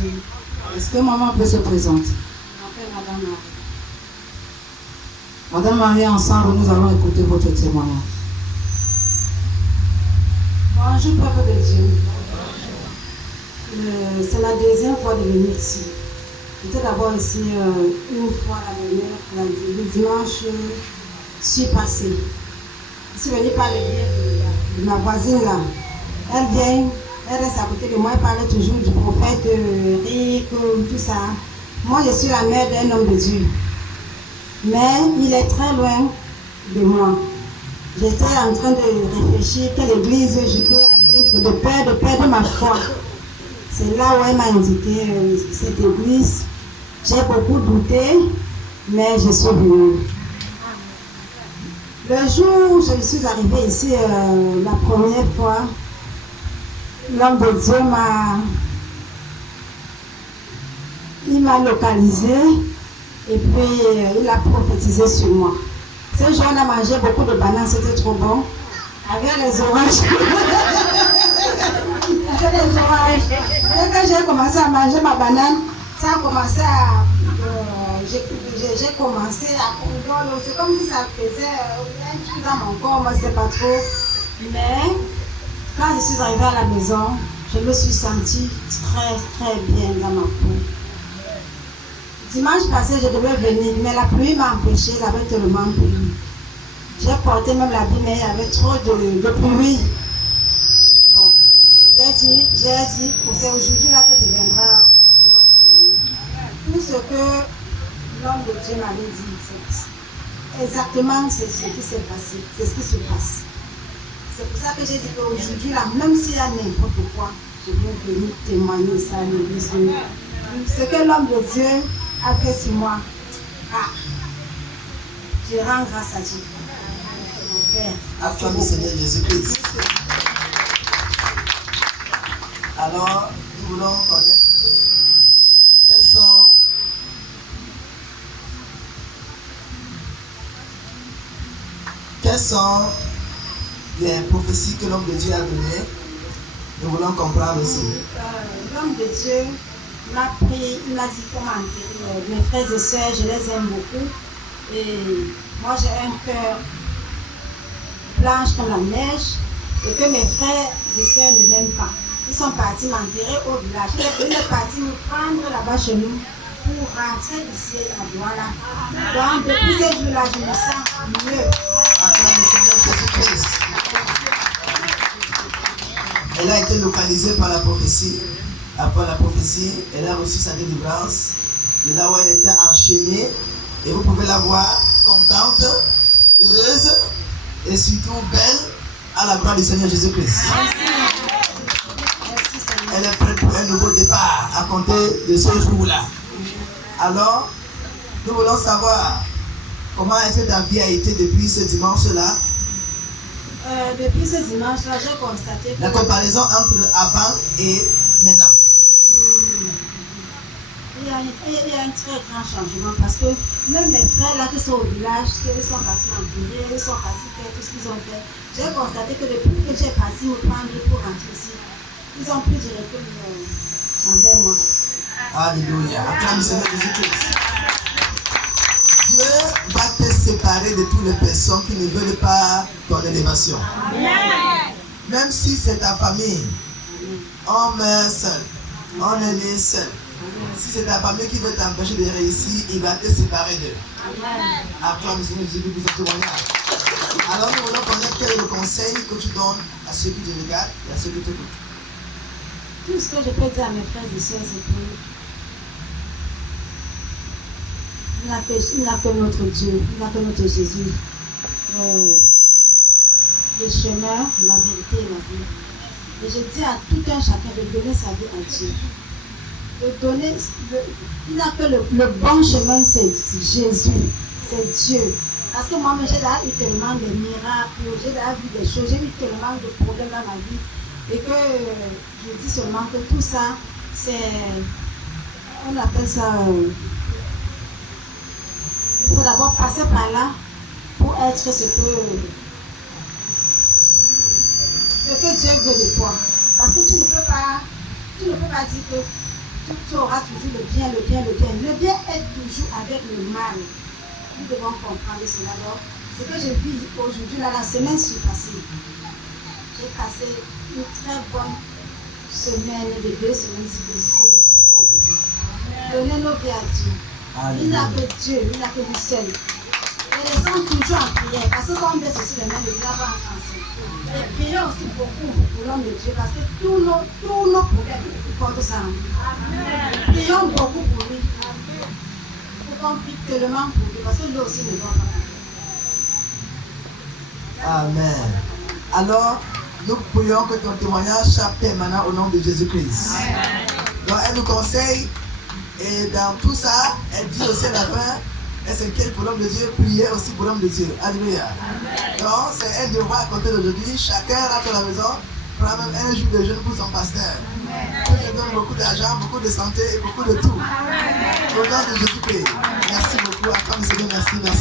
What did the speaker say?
Dieu. Est-ce que maman peut se présenter? Je m'appelle Madame Marie. Madame Marie, ensemble, nous allons écouter votre témoignage. Bonjour, peuple de Dieu. C'est la deuxième fois de venir ici. J'étais d'abord ici une fois le dimanche suis passé. Je suis venue par le biais de ma voisine là. Elle vient, elle reste à côté de moi, elle parlait toujours du prophète Rick, tout ça. Moi, je suis la mère d'un homme de Dieu. Mais il est très loin de moi. J'étais en train de réfléchir quelle église je peux aller de perdre ma foi. C'est là où elle m'a indiqué cette église. J'ai beaucoup douté, mais je suis venue. Le jour où je suis arrivée ici la première fois, l'homme de Dieu m'a localisé et puis il a prophétisé sur moi. Ce jour, on a mangé beaucoup de bananes, c'était trop bon. Avec les oranges. Avec les oranges. Dès que j'ai commencé à manger ma banane, ça a commencé à... j'ai commencé à... C'est comme si ça faisait un truc dans mon corps, moi je ne sais pas trop. Mais quand je suis arrivée à la maison, je me suis sentie très très bien dans ma peau. Dimanche passé, je devais venir, mais la pluie m'a empêché, il avait tellement plu. J'ai porté même l'habit, mais il y avait trop de pluie. Bon, j'ai dit, c'est aujourd'hui là que je viendrai. Tout ce que l'homme de Dieu m'avait dit, c'est exactement ce qui s'est passé, c'est ce qui se passe. C'est pour ça que j'ai dit qu'aujourd'hui là, même s'il y a n'importe quoi, je viens venir témoigner ça à l'église. Ce que l'homme de Dieu a fait sur moi, je rends grâce à Dieu. Acclamez Seigneur Jésus-Christ. Alors, nous voulons connaître quelles sont les prophéties que l'homme de Dieu a données. Nous voulons comprendre aussi. L'homme de Dieu m'a pris, il m'a dit comment mes frères et sœurs, je les aime beaucoup. Et moi j'ai un cœur blanche comme la neige et que mes frères et sœurs ne m'aiment pas. Ils sont partis m'enterrer au village. Ils sont partis nous prendre là-bas chez nous pour rentrer ici à Douala. Donc depuis ce jour-là, je me sens mieux. Acclamez Seigneur Jésus-Christ. Elle a été localisée par la prophétie. Après la prophétie, elle a reçu sa délivrance. De là où elle était enchaînée. Et vous pouvez la voir contente, heureuse et surtout belle à la gloire du Seigneur Jésus-Christ. Elle est prête pour un nouveau départ à compter de ce jour-là. Alors, nous voulons savoir comment est-ce que ta vie a été depuis ce dimanche-là. Depuis ce dimanche-là, j'ai constaté que... La comparaison entre avant et maintenant. Il y a un très grand changement parce que même mes frères là qui sont au village, ils sont partis m'enterrer, ils sont partis faire tout ce qu'ils ont fait. J'ai constaté que depuis que j'ai parti me prendre pour rentrer ici, ils ont plus de recul envers moi. Alléluia. Acclame Seigneur Jésus-Christ. Dieu va te séparer de toutes les personnes qui ne veulent pas ton élévation. Même si c'est ta famille, on meurt seul, on est né seul. Si c'est ta famille qui veut t'empêcher de réussir, il va te séparer d'eux. Acclame Seigneur Jésus-Christ pour ton témoignage. Alors nous voulons connaître quel est le conseil que tu donnes à ceux qui te regardent et à ceux qui te écoutent. Tout ce que je peux dire à mes frères et sœurs, c'est que il n'a que notre Dieu, il n'a que notre Jésus. Le chemin, la vérité et la vie. Et je dis à tout un chacun de donner sa vie à Dieu. Il n'a que le bon chemin, c'est Jésus, c'est Dieu. Parce que moi, j'ai déjà eu tellement de miracles, j'ai déjà vu des choses, j'ai eu tellement de problèmes dans ma vie. Et que je dis seulement que tout ça, c'est, on appelle ça, il faut d'abord passer par là pour être ce que Dieu veut de toi. Parce que tu ne peux pas dire que tu auras toujours le bien, le bien, le bien. Le bien est toujours avec le mal. Nous devons comprendre cela. Alors, ce que je vis aujourd'hui, la semaine passée, j'ai passé une très bonne semaine, de 2 semaines ici. Donnez nos vies à Dieu. Il n'a que Dieu, il n'a que lui seul. Et les gens toujours en prière, parce que quand on baisse aussi les mains de Dieu, là va en français. Et prions aussi beaucoup pour l'homme de Dieu, parce que tous nos problèmes, ils portent ça. Prions beaucoup pour lui. Pour qu'on prie tellement pour lui, parce que lui aussi ne doit pas. Amen. Alors, nous prions que ton témoignage soit permanent au nom de Jésus-Christ. Donc, elle nous conseille, et dans tout ça, elle dit aussi à la fin, elle s'inquiète pour l'homme de Dieu, prier aussi pour l'homme de Dieu. Alléluia. Donc, c'est un devoir à compter d'aujourd'hui. Chacun rentre à la maison, prend même un jour de jeûne pour son pasteur. Que Dieu donne beaucoup d'argent, beaucoup de santé et beaucoup de tout. Au nom de Jésus-Christ. Merci beaucoup. Acclame le Seigneur. Merci, merci.